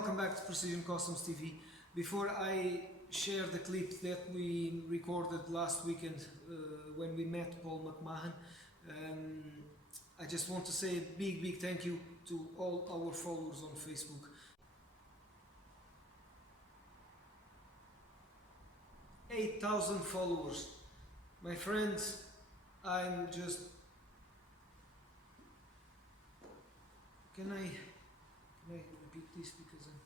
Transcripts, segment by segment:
welcome back to Precision Customs TV. Before I share the clip that we recorded last weekend when we met Paul Mahon, I just want to say a big thank you to all our followers on Facebook. "8,000 followers. My friends, I'm just... Can I repeat this because I'm...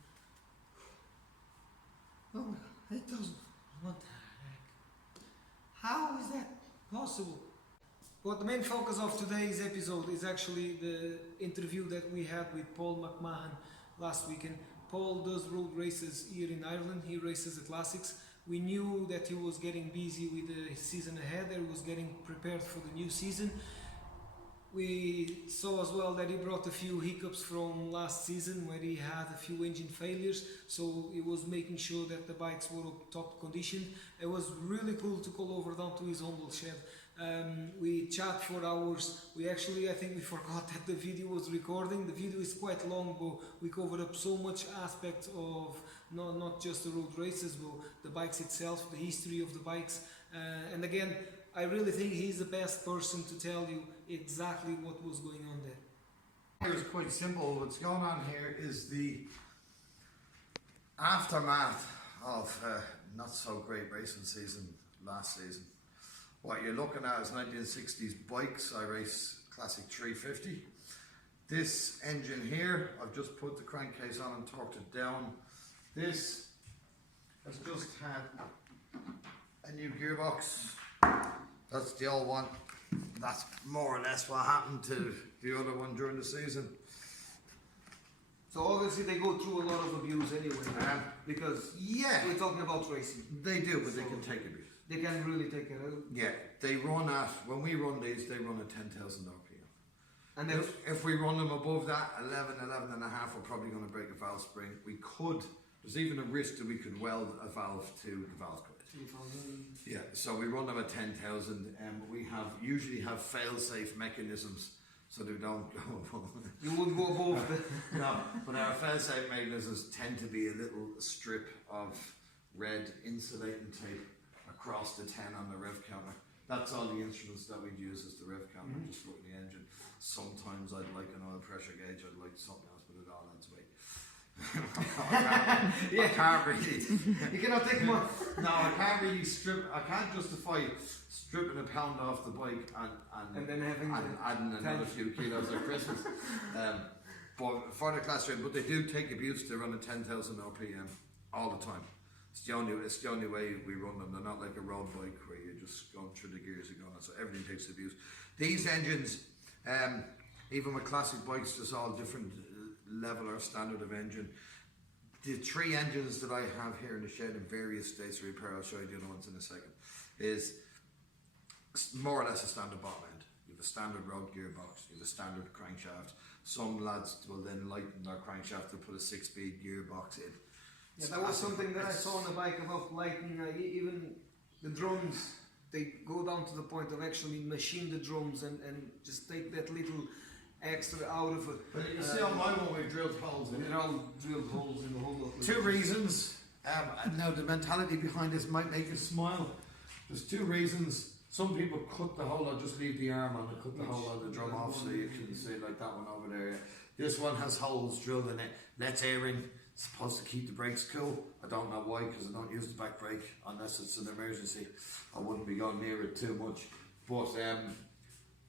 Oh my God, 8,000. What the heck? How is that possible? But the main focus of today's episode is actually the interview that we had with Paul Mahon last weekend. Paul does road races here in Ireland. He races the classics. We knew that he was getting busy with the season ahead, that he was getting prepared for the new season. We saw as well that he brought a few hiccups from last season where he had a few engine failures, so he was making sure that the bikes were up top condition. It was really cool to call over down to his humble shed. We chat for hours. I think we forgot that the video was recording. The video is quite long, but we covered up so much aspect of not just the road races, but the bikes itself, the history of the bikes. And again, I really think he's the best person to tell you exactly what was going on there. It's quite simple. What's going on here is the aftermath of not so great racing season last season. What you're looking at is 1960s bikes. I race classic 350. This engine here, I've just put the crankcase on and torqued it down. This has just had a new gearbox. That's the old one. That's more or less what happened to the other one during the season. So obviously they go through a lot of abuse anyway, because we're talking about racing. They do, but they can take abuse. They can really take it out. Yeah, they run at, when we run these, they run at 10,000 RPM. And then if we run them above that, 11 and a half, we're probably going to break a valve spring. There's even a risk that we could weld a valve to the valve cover. Yeah, so we run them at 10,000, and we usually have fail-safe mechanisms so they don't go. You wouldn't go above the... No, but our fail-safe mechanisms tend to be a little strip of red insulating tape across the 10 on the rev counter. That's all the instruments that we'd use as the rev counter, just looking the engine. Sometimes I'd like an oil pressure gauge, I'd like something else, but it all adds weight. I can't really. You cannot take more. No, I can't really I can't justify stripping a pound off the bike and then adding another few kilos at Christmas. But for the class rate, but they do take abuse. They run at 10,000 RPM all the time. It's the only way we run them. They're not like a road bike where you're just going through the gears and going on. So everything takes abuse. These engines, even with classic bikes, there's all different level or standard of engine. The three engines that I have here in the shed in various states of repair, I'll show you the other ones in a second, is more or less a standard bottom end. You have a standard road gearbox, you have a standard crankshaft. Some lads will then lighten their crankshaft to put a 6-speed gearbox in. Yeah, that was something that I saw on the bike about lighting, even the drums. They go down to the point of actually machine the drums and just take that little extra out of it. But you see on my one we drilled holes in it. They're all drilled holes in the whole of it. Two reasons. Now the mentality behind this might make you smile. There's two reasons. Some people cut the hole, I'll just leave the arm on and cut the hole on the drum off so you can see like that one over there. This one has holes drilled in it. Lets air in. It's supposed to keep the brakes cool. I don't know why, because I don't use the back brake unless it's an emergency. I wouldn't be going near it too much. But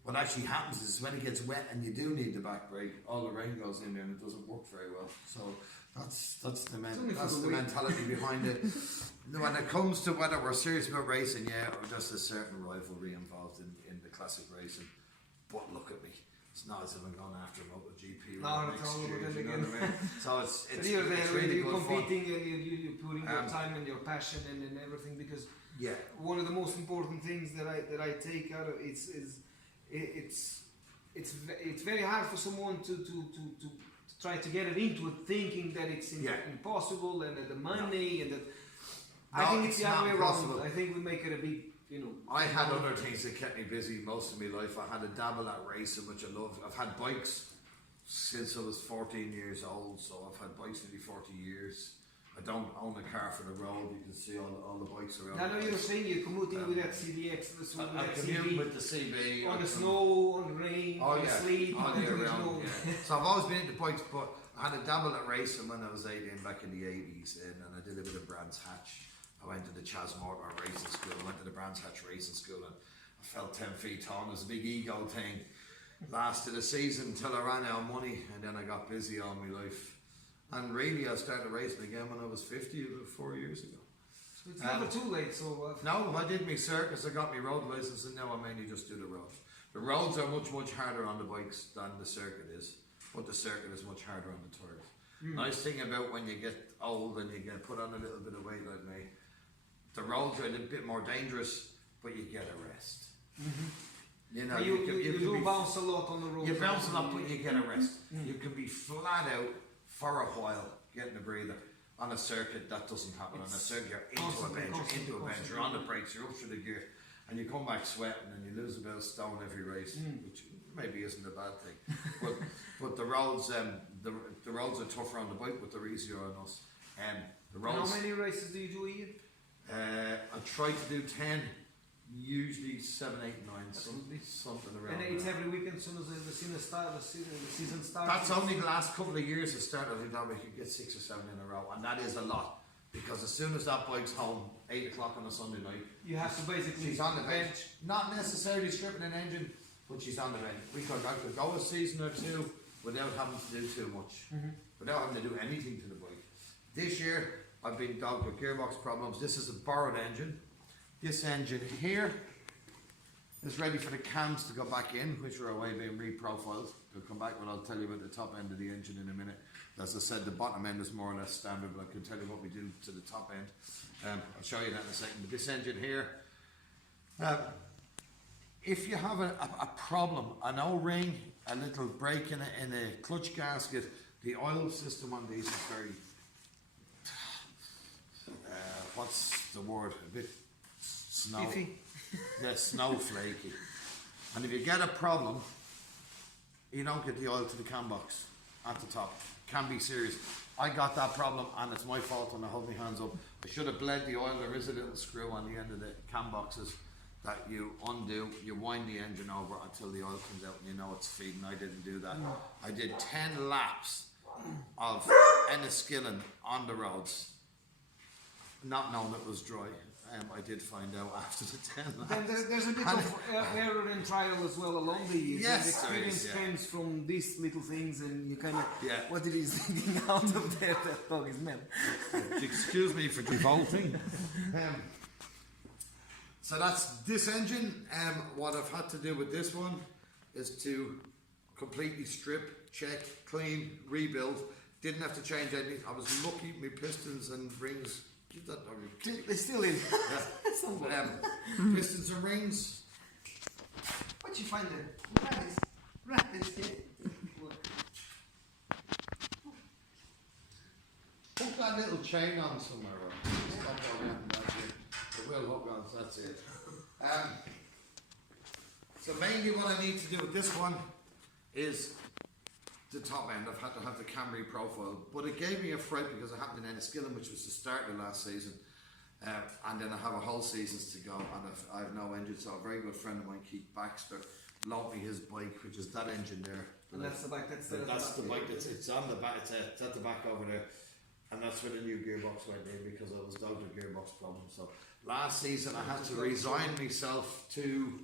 what actually happens is when it gets wet and you do need the back brake, all the rain goes in there and it doesn't work very well. So that's the mentality behind it. When it comes to whether we're serious about racing, there's a certain rivalry involved in the classic racing. But look at me. It's not as if I'm going after MotoGP. No, next year, you know what I mean? So it's you're really good competing fun. and you're putting your time and your passion and everything, because one of the most important things that I take out of it is it's very hard for someone to try to get it into it, thinking that it's impossible and that the money and that. I think it's the other way around. I think we make it a big, I had other things that kept me busy most of my life. I had a dabble at racing, which I love. I've had bikes since I was 14 years old, so I've had bikes nearly 40 years. I don't own a car for the road. You can see all the bikes around. I know you were saying you're commuting with that CBX, I commute with the CB. On the snow, on the rain, on the sleet, all year round. snow. Yeah. So I've always been into bikes, but I had a dabble at racing when I was 18 back in the 80s, and I did a bit of Brands Hatch. I went to the Chas Morton racing school. I went to the Brands Hatch racing school, and I felt 10 feet tall. It was a big ego thing. Lasted a season until I ran out of money, and then I got busy all my life. And really, I started racing again when I was 50, about 4 years ago. So it's never too late. So no, I did my circus. I got my road license, and now I mainly just do the road. The roads are much harder on the bikes than the circuit is, but the circuit is much harder on the tires. Nice thing about when you get old and you get put on a little bit of weight like me, the roads are a little bit more dangerous, but you get a rest. You know, you do bounce a lot on the road. You bounce a lot, but you get a rest. You can be flat out for a while, getting a breather. On a circuit, that doesn't happen. On a circuit, you're into a bench, you're on the brakes, you're up through the gear, and you come back sweating, and you lose about a stone every race, which maybe isn't a bad thing. But the roads are tougher on the bike, but they're easier on us. The roads. How many races do you do a year? I try to do 10. Usually 7, 8, 9, something around. And it's every weekend, as soon as the season starts. That's only the last couple of years it started. I thought we could get 6 or 7 in a row, and that is a lot because as soon as that bike's home, 8 o'clock on a Sunday night, you have to basically. She's on the bench, not necessarily stripping an engine, but she's on the bench. I could go a season or two without having to do too much, without having to do anything to the bike. This year, I've been dogged with gearbox problems. This is a borrowed engine. This engine here is ready for the cams to go back in, which are away being reprofiled. We'll come back, but I'll tell you about the top end of the engine in a minute. As I said, the bottom end is more or less standard, but I can tell you what we do to the top end. I'll show you that in a second. But this engine here, if you have a problem, an O-ring, a little break in a clutch gasket, the oil system on these is very, what's the word, a bit snowflakey. And if you get a problem, you don't get the oil to the cam box at the top. Can be serious. I got that problem and it's my fault and I hold my hands up. I should have bled the oil. There is a little screw on the end of the cam boxes that you undo, you wind the engine over until the oil comes out and you know it's feeding. I didn't do that. I did 10 laps of Enniskillen on the roads, not knowing it was dry. I did find out after the 10 laps. Then there's a bit of error and trial as well along the years. Yes, the experience there is, comes from these little things, and you kind of what it is thinking out of there. That dog is mad. Excuse me for defaulting. So that's this engine. What I've had to do with this one is to completely strip, check, clean, rebuild. Didn't have to change anything. I was lucky. My pistons and rings. They're still in. Pistons and rings. What you find there? Rabbits. Put that little chain on somewhere. It will hook on, so that's it. So mainly what I need to do with this one is the top end. I've had to have the Camry profile, but it gave me a fright because it happened in Enniskillen, which was the start of last season, and then I have a whole seasons to go, and I have no engine. So a very good friend of mine, Keith Baxter, loaned me his bike, which is that engine there. And that's the bike. That's the bike. It's on the back. It's at the back over there, and that's where the new gearbox went in because I was down to gearbox problems. So last season I had to resign myself to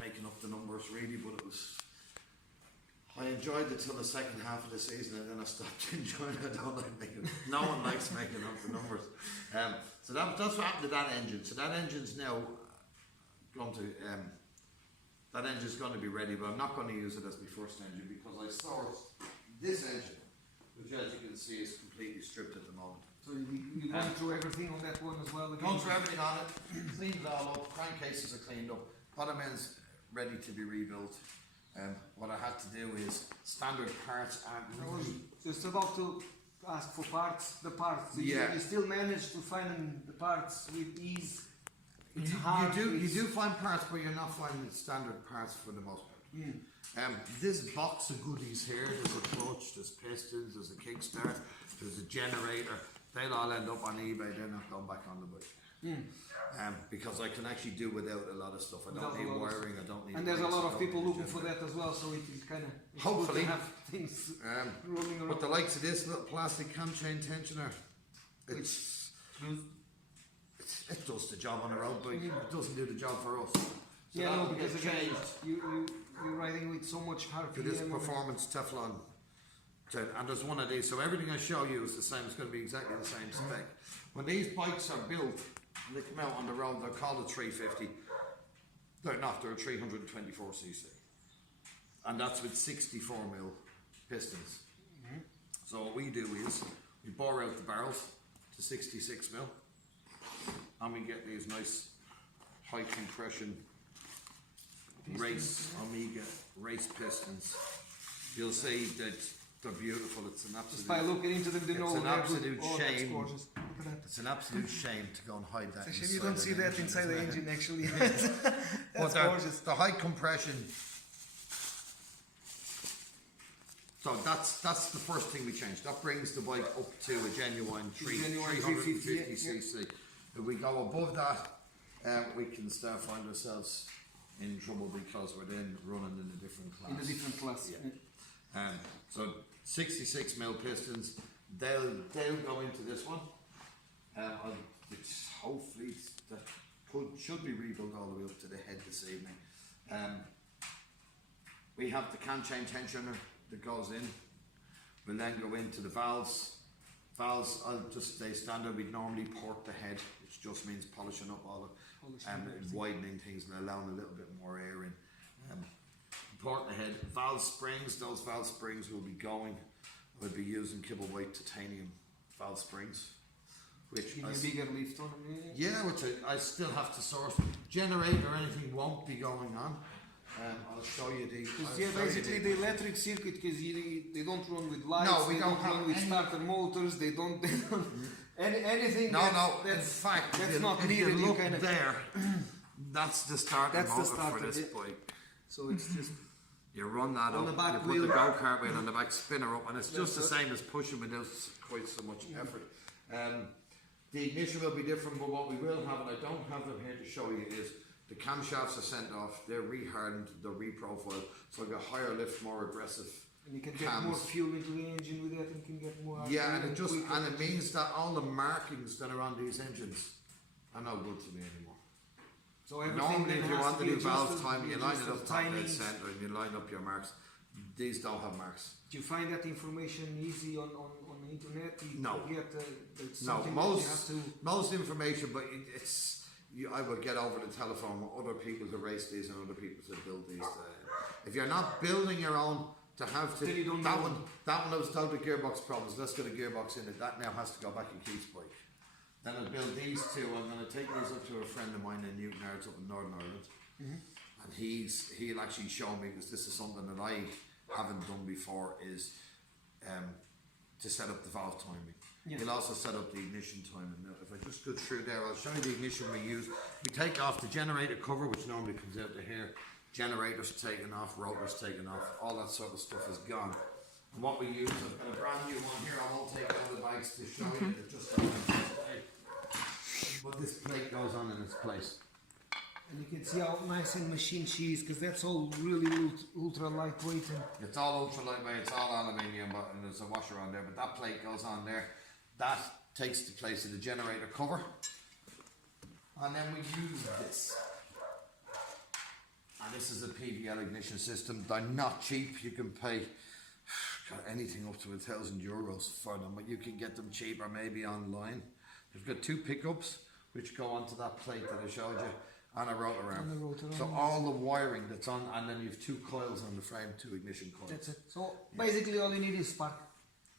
making up the numbers really, but it was. I enjoyed it till the second half of the season and then I stopped enjoying it. I don't like making no one likes making up the numbers. So that's what happened to that engine. So that engine's now going to that engine's going to be ready, but I'm not going to use it as my first engine because I sourced this engine, which as you can see is completely stripped at the moment. So you went through everything on that one as well? Again? Gone through everything on it, cleaned it all up, crankcases are cleaned up, bottom end's ready to be rebuilt. What I had to do is standard parts and just about to ask for the parts. So yeah. You still manage to find the parts with ease. You do find parts, but you're not finding standard parts for the most part. This box of goodies here, there's a clutch, there's pistons, there's a kickstart, there's a generator. They'll all end up on eBay, they're not going back on the bike. Because I can actually do without a lot of stuff. I don't need wiring, I don't need. And there's a lights, lot I of don't people need a looking for generator. that as well, so it is kind of Hopefully. have things rolling around. But the likes of this little plastic cam chain tensioner, it does the job on the road bike. It doesn't do the job for us. So Yeah, no, that'll because get again, changed you're riding with so much RPM. to this performance Teflon. And there's one of these, so everything I show you is the same. It's going to be exactly the same spec. When these bikes are built and they come out on the road, they're called a 350. They're not. They're a 324cc, and that's with 64mm pistons. So what we do is we bore out the barrels to 66mm, and we get these nice high compression race Omega race pistons. You'll see that they're beautiful. It's an absolute. Just by looking into them, they know It's an they're absolute good. Oh, that's shame. gorgeous. Look at that. It's an absolute shame to go and hide that. Actually, inside you don't see an that engine, inside isn't the it? engine actually. But That's they're- gorgeous. the high compression. So that's the first thing we changed. That brings the bike up to a genuine Genuine 350cc. If we go above that, we can start find ourselves in trouble because we're then running in a different class. In a different class. Yeah. So 66mm pistons, they'll go into this one. It's hopefully that should be rebuilt all the way up to the head this evening. We have the cam chain tensioner that goes in. We'll then go into the valves. Valves, I'll just stay standard. We normally port the head, which just means polishing up all the widening things and allowing a little bit more air in. Port the head. Valve springs, those valve springs will be going. We'll be using kibble white titanium valve springs, which Give me a bigger lift on them. yeah, which I still have to source. Generator or anything won't be going on. I'll show you the. Basically the electric circuit, because they don't run with lights. No, we they don't have run with any- starter motors. They don't. Anything. No, That's in fact, that's if not if needed. you You look kind of. there, that's the starter That's the motor starter, for this yeah. bike. So it's just. You run that On up, the back you put wheel. the go-kart wheel on the back spinner up, and it's just the That's same as pushing without quite so much effort. The ignition will be different, but what we will have, and I don't have them here to show you, is the camshafts are sent off, they're rehardened, they're reprofiled, so I've got higher lift, more aggressive. And you can get Cams. more fuel into the engine with that, and can get more. Yeah, and RPM it just quicker. and it means that all the markings that are on these engines are no good to me anymore. So everything Normally, then if you has want to to be do valve adjusted, time, you line it adjusted up top dead timings. centre and you line up your marks. These don't have marks. Do you find that information easy on the internet? You No. Get, it's No, something that you have to. most information, but it's I will get over the telephone with other people to race these and other people to build these. If you're not building your own, to have to Then you don't that know. one I was told with gearbox problems. Let's get a gearbox in it. That now has to go back in Keith's bike. Then I'll build these two. I'm going to take these up to a friend of mine in Newton Ards up in Northern Ireland, and he'll actually show me, because this is something that I haven't done before, is to set up the valve timing. Yeah. He'll also set up the ignition timing. Now, if I just go through there, I'll show you the ignition we use. We take off the generator cover, which normally comes out to here. Generators taken off, rotors taken off, all that sort of stuff is gone. And what we use, I've got a brand new one here. I won't take all the bags to show you. It just but this plate goes on in its place. And you can see how nice and machine she is, because that's all really ultra lightweight. And It's all ultra lightweight, it's all aluminium, but and there's a washer on there. But that plate goes on there. That takes the place of the generator cover. And then we use this. And this is a PVL ignition system. They're not cheap. You can pay anything up to €1,000 for them, but you can get them cheaper maybe online. They've got two pickups which go onto that plate that I showed you, and a rotor arm. And a rotor So arm. all the wiring that's on, and then you have two coils on the frame, two ignition coils. that's it. So basically, all you need is spark.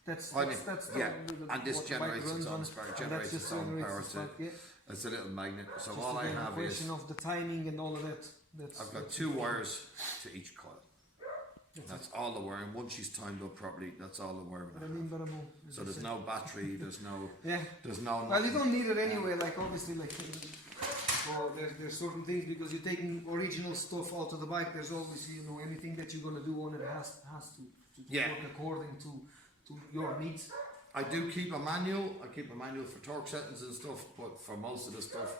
That's I mean, the, yeah, the and this what the bike generates its runs own on, spark, and generates that's its just own generates power the spark, yeah. It's a little magnet. So Just all I again, have the is question of the timing and all of that. That's I've got two wires to each coil. That's all the wiring. Once she's timed up properly, that's all the wiring. But I mean, but I'm So there's no battery, there's no yeah. there's no Well, you don't need it anyway. Like obviously, like So there's certain things, because you're taking original stuff out of the bike. There's always, you know, anything that you're gonna do on it has to Yeah. work according to your needs. I do keep a manual. I keep a manual for torque settings and stuff, but for most of the stuff,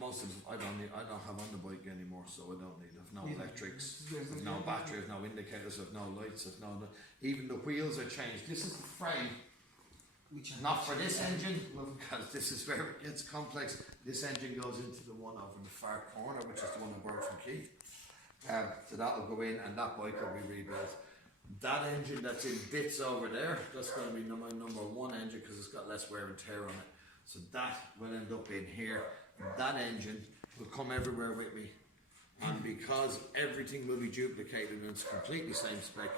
I don't have on the bike anymore, so I don't need. I've no Yeah. electrics, There's I've no battery, I've no indicators, I've no lights, I've no. Even the wheels are changed. This is the frame, Which I not for this engine, because this is where it gets complex. This engine goes into the one over in the far corner, which is the one I borrowed from Keith. So that'll go in, and that bike will be rebuilt. That engine that's in bits over there, that's going to be my number one engine, because it's got less wear and tear on it. So that will end up in here. That engine will come everywhere with me, and because everything will be duplicated and it's completely same spec,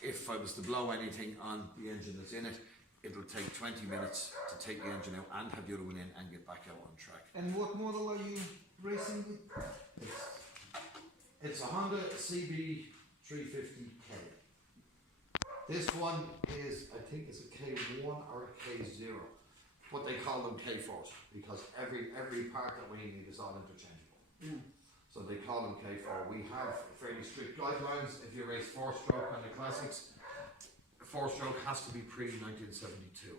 if I was to blow anything on the engine that's in it, it'll take 20 minutes to take the engine out and have the other one in and get back out on track. And what model are you racing with? It's a Honda CB350K. This one is, I think it's a K1 or a K0, but they call them K4s because every part that we need is all interchangeable. So they call them K4. We have fairly strict guidelines. If you race 4-stroke on the classics, a 4-stroke has to be pre-1972.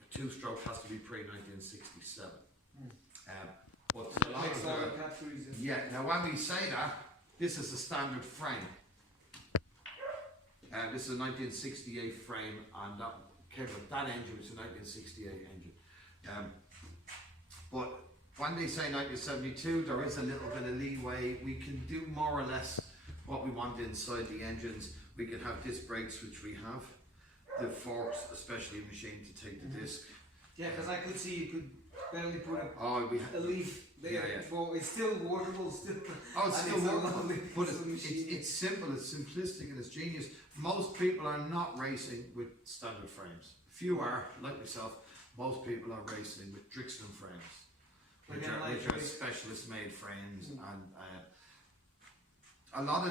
A 2-stroke has to be pre-1967. But a lot of the, yeah, now when we say that, this is a standard frame. This is a 1968 frame, and that engine was a 1968 engine. But when they say 1972, there is a little bit of leeway. We can do more or less what we want inside the engines. We can have disc brakes, which we have. The forks, especially machined to take the disc. Yeah, because I could see you could barely put a leaf there. Yeah. Well, it's still workable, still. Oh, it's still workable, but it's it's simple, it's simplistic, and it's genius. Most people are not racing with standard frames. Few are, like myself. Most people are racing with Drixton frames, which are specialist made frames, and a lot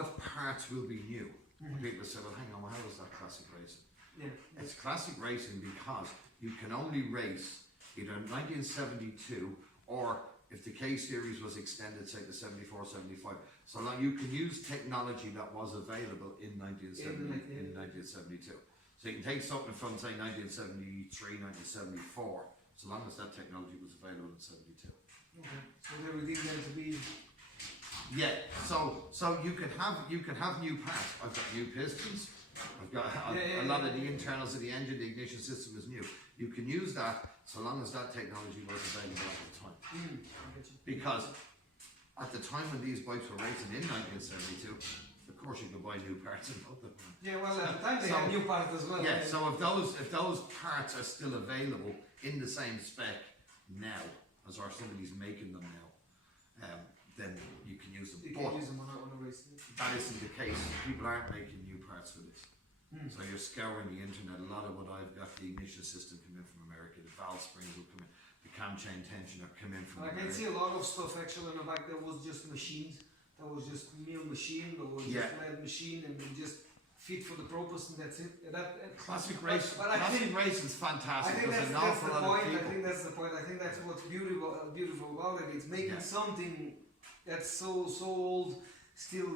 of parts will be new. People say, well, hang on, how is that classic racing? Yeah. It's classic racing because you can only race either 1972 or if the K series was extended, say to 74, 75. So long you can use technology that was available in 1972. So you can take something from say 1973, 1974, so long as that technology was available in 72. Okay. So everything's going to be. Yeah. So you can have new parts. I've got new pistons. I've got a lot of the internals of the engine. The ignition system is new. You can use that so long as that technology was available at the time. Because at the time when these bikes were racing in 1972, of course you could buy new parts and put them. Yeah, well, at the time they had new parts as well. Yeah, so if those parts are still available in the same spec now, as or somebody's making them now, then you can use them. You can use them on a race. That isn't the case. People aren't making new parts for this. So you're scouring the internet. A lot of what I've got, the ignition system come in from America, the valve springs will come in, the cam chain tensioner come in from America. I can see a lot of stuff actually on the back that was just machined. That was just mill machine, that was just lead machine, and just fit for the purpose, and that's it. Classic race. Classic race is fantastic. I think that's the point. I think that's the point. I think that's what's beautiful about it. It's making something that's so old still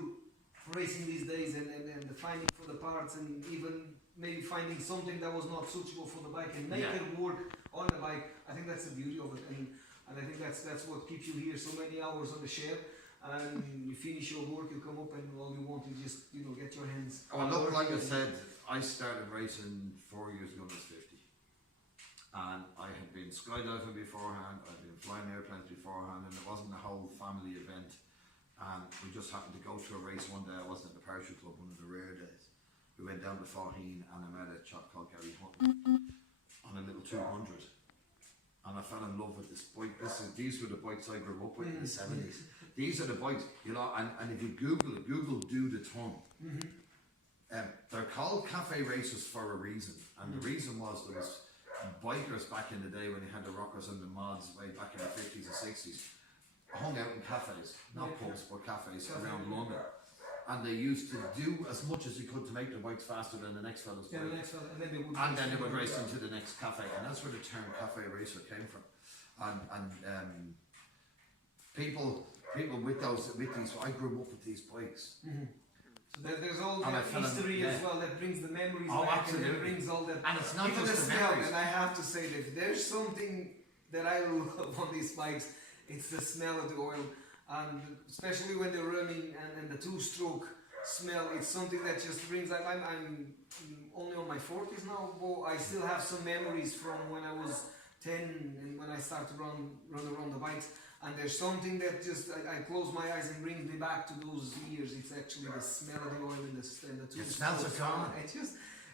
racing these days, and finding for the parts, and even maybe finding something that was not suitable for the bike and make it work on the bike. I think that's the beauty of it, and I think that's what keeps you here so many hours on the shed. And you finish your work, you come up, and all you want is just get your hands. Oh, look, like I said, I started racing 4 years ago when I was 50, and I had been skydiving beforehand. I'd been flying airplanes beforehand, and it wasn't a whole family event. And we just happened to go to a race one day. I wasn't at the parachute club, one of the rare days. We went down to Mahon, and I met a chap called Gary Hutton on a little 200, and I fell in love with this bike. These were the bikes I grew up with in the 70s. These are the bikes, and if you Google Do the Ton. They're called cafe races for a reason, and the reason was there was bikers back in the day when they had the rockers and the mods way back in the 50s and 60s, hung out in cafes, not pubs but cafes around London, and they used to do as much as they could to make the bikes faster than the next fella's bike, and then they would race into the next cafe, and that's where the term cafe racer came from. and people with these. I grew up with these bikes. So there's all And I that fell in- history yeah. as well that brings the memories Oh, back, absolutely. and it brings all that. And it's not Even just the the smell, memories. and I have to say that if there's something that I love on these bikes, it's the smell of the oil, and especially when they're running and the two-stroke smell. It's something that just brings. I'm only on my 40s now, but I still have some memories from when I was 10 and when I started to run around the bikes. And there's something that just I close my eyes and brings me back to those years. It's actually the smell of the oil and the two. It smells of calm.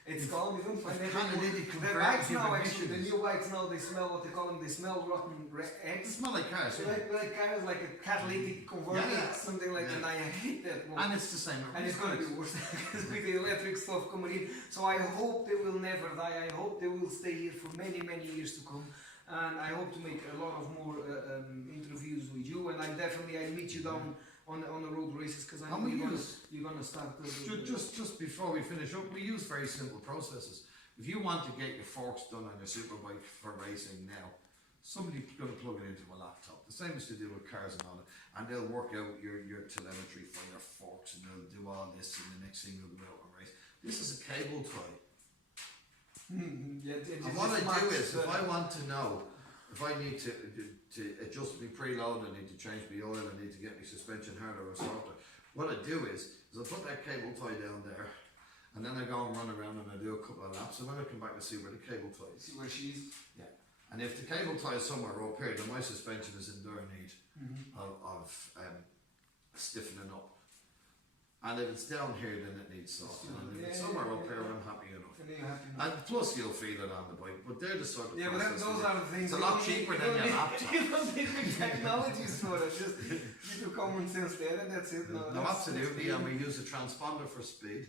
It's calm. You don't find it. Catalytic The bikes now, conversion actually, the emissions. new bikes now, they smell what they call them. They smell rotten They eggs. smell like cars. So like kind of like a catalytic converter, Yeah. something like that. Yeah. And I hate that one. And it's the same. And it's going to be worse with the electric stuff coming in. So I hope they will never die. I hope they will stay here for many, many years to come. And I hope to make a lot of more interviews with you. And I'll meet you down on the road races, because I know you're gonna start. Just before we finish up, we use very simple processes. If you want to get your forks done on your superbike for racing now, somebody's going to plug it into a laptop. The same as they do with cars and all that, and they'll work out your telemetry for your forks, and they'll do all this, and the next thing you'll go out and race. This is a cable tie. And what I do is, if I want to know, if I need to adjust my preload, I need to change my oil, I need to get my suspension harder or softer, what I do is I put that cable tie down there, and then I go and run around and I do a couple of laps, and then I come back and see where the cable tie is. See where she is? Yeah. And if the cable tie is somewhere up here, then my suspension is in their need of stiffening up. And if it's down here, then it needs softening. And if it's somewhere up here, I'm happy enough. And plus, you'll feel it on the bike. But they're the sort of but those are the things. It's a lot cheaper than your laptop. You don't need big technologies for it. Just keep your common sense there, and that's it. No, absolutely. And we use a transponder for speed.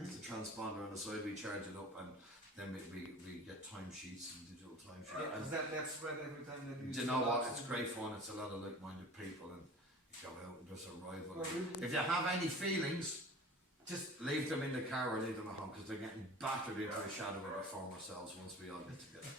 It's a transponder on the side. We charge it up, and then we get timesheets and digital timesheets. Yeah, and that's spread every time that Do you know what? It's great fun. It's a lot of like-minded people, and you go out and there's a rival. If you have any feelings, just leave them in the car or leave them at home, because they're getting battered into a shadow of our former selves once we all get together.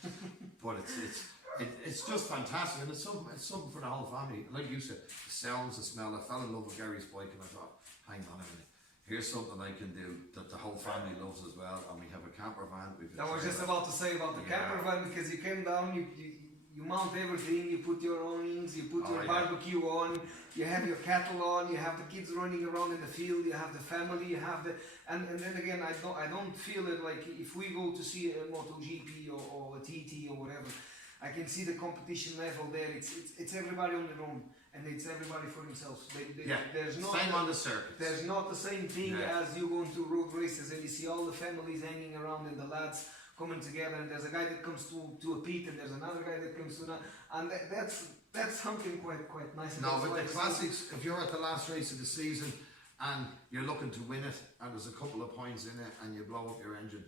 But it's just fantastic, and it's something for the whole family. Like you said, the sounds, the smell. I fell in love with Gary's bike, and I thought, hang on a minute. Here's something I can do that the whole family loves as well, and we have a camper van. I was just about to say about the camper van, because you came down, you mount everything, you put your awnings, you put your barbecue on, you have your kettle on, you have the kids running around in the field, you have the family, you have the, and then again, I don't feel it like if we go to see a MotoGP or a TT or whatever, I can see the competition level there. It's everybody on their own, and it's everybody for themselves. There's not same on the circuit. There's not the same thing as you go into road races and you see all the families hanging around and the lads coming together, and there's a guy that comes to a pit, and there's another guy that comes to another, and that's something quite nice. No, but the classics, if you're at the last race of the season and you're looking to win it, and there's a couple of points in it, and you blow up your engine,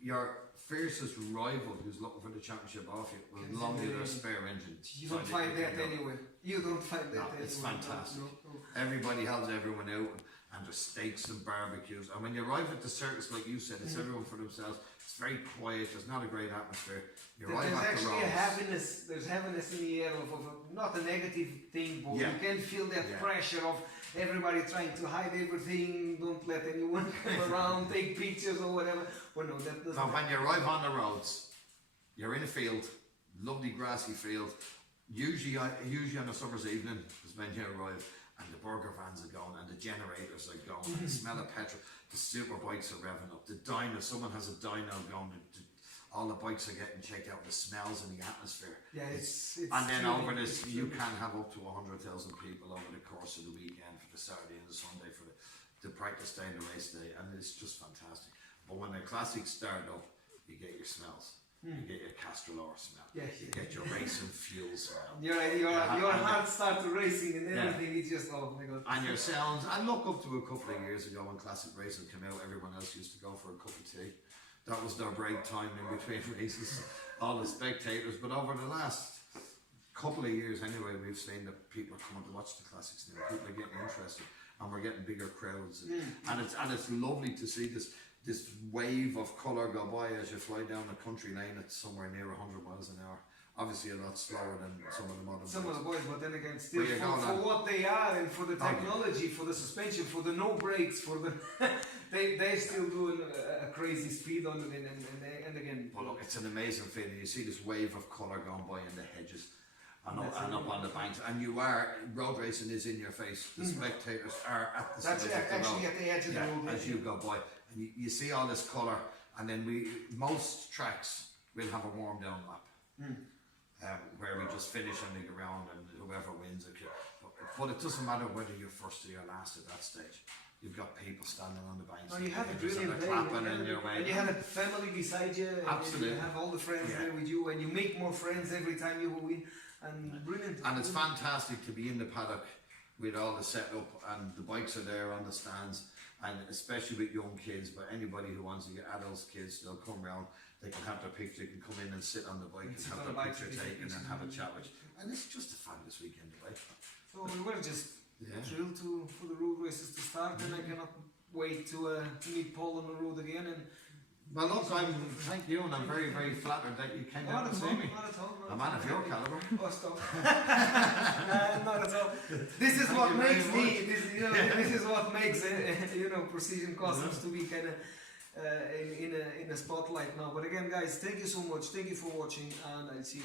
your fiercest rival who's looking for the championship off you will loan you their spare engine. You don't find that anywhere. You don't find that anywhere. It's fantastic. No. Everybody helps everyone out, and there's steaks and barbecues. And when you arrive at the circus, like you said, it's everyone for themselves. It's very quiet. There's not a great atmosphere. You arrive There's at the actually roads. a happiness. There's happiness in the air of not a negative thing, but you can feel that pressure of everybody trying to hide everything. Don't let anyone come around, take pictures or whatever. Well, no, that doesn't. Now, when you arrive on the roads, you're in a field, lovely grassy field. Usually on a summer's evening is when you arrive, and the burger vans are going, and the generators are going, and the smell of petrol, the super bikes are revving up, the dyno, someone has a dyno going, all the bikes are getting checked out, the smells in the atmosphere. Yeah, it's and then truly, over this, you can have up to 100,000 people over the course of the weekend for the Saturday and the Sunday for the practice day and the race day, and it's just fantastic. But when the classics start up, you get your smells. You get your Castrol ore smell. You get your racing fuel smell. Your heart starts racing and everything. It's just, oh my god. And your sounds. And look, up to a couple of years ago when classic racing came out, everyone else used to go for a cup of tea. That was their break time in between races. All the spectators. But over the last couple of years, anyway, we've seen that people are coming to watch the classics now. People are getting interested, and we're getting bigger crowds. And it's lovely to see this wave of colour go by as you fly down a country lane at somewhere near 100 miles an hour, Obviously, a lot slower than some of the modern Some of bikes. the boys, but then again, still Where you're for going on. what they are and for the Oh, yeah. technology, for the suspension, for the no brakes, for the they're still doing a crazy speed on it, and again. But look, it's an amazing feeling. You see this wave of colour going by in the hedges and That's up on the banks, and road racing is in your face. The spectators are at the That's sides of the actually road. at the edge of the Yeah, road. as you go by, and you see all this colour, and then most tracks will have a warm down lap. Where we just finish on the ground and whoever wins it. But it doesn't matter whether you're first or you're last at that stage. You've got people standing on the banks. Oh, you have a and brilliant day, clapping in your way. and you have a family beside you, and Absolutely. you have all the friends Yeah. there with you, and you make more friends every time you win, and brilliant. And it's fantastic to be in the paddock with all the setup, and the bikes are there on the stands, and especially with young kids, but anybody who wants to get adults, kids, they'll come round, they can have their picture, they can come in and sit on the bike and sit have on their the bike, picture take a taken picture. and have a chat with you. And it's just a fabulous weekend away. So we were just Yeah. thrilled for the road races to start, and I cannot wait to meet Paul on the road again. And Well, look, thank you, and I'm very, very flattered that you came out not to at see all, me. not at all. A man of your calibre. Oh, stop. Not at all. This is Thank what you very makes me. This is what makes Precision Customs to be kind of in a spotlight now. But again, guys, thank you so much. Thank you for watching, and I'll see you soon.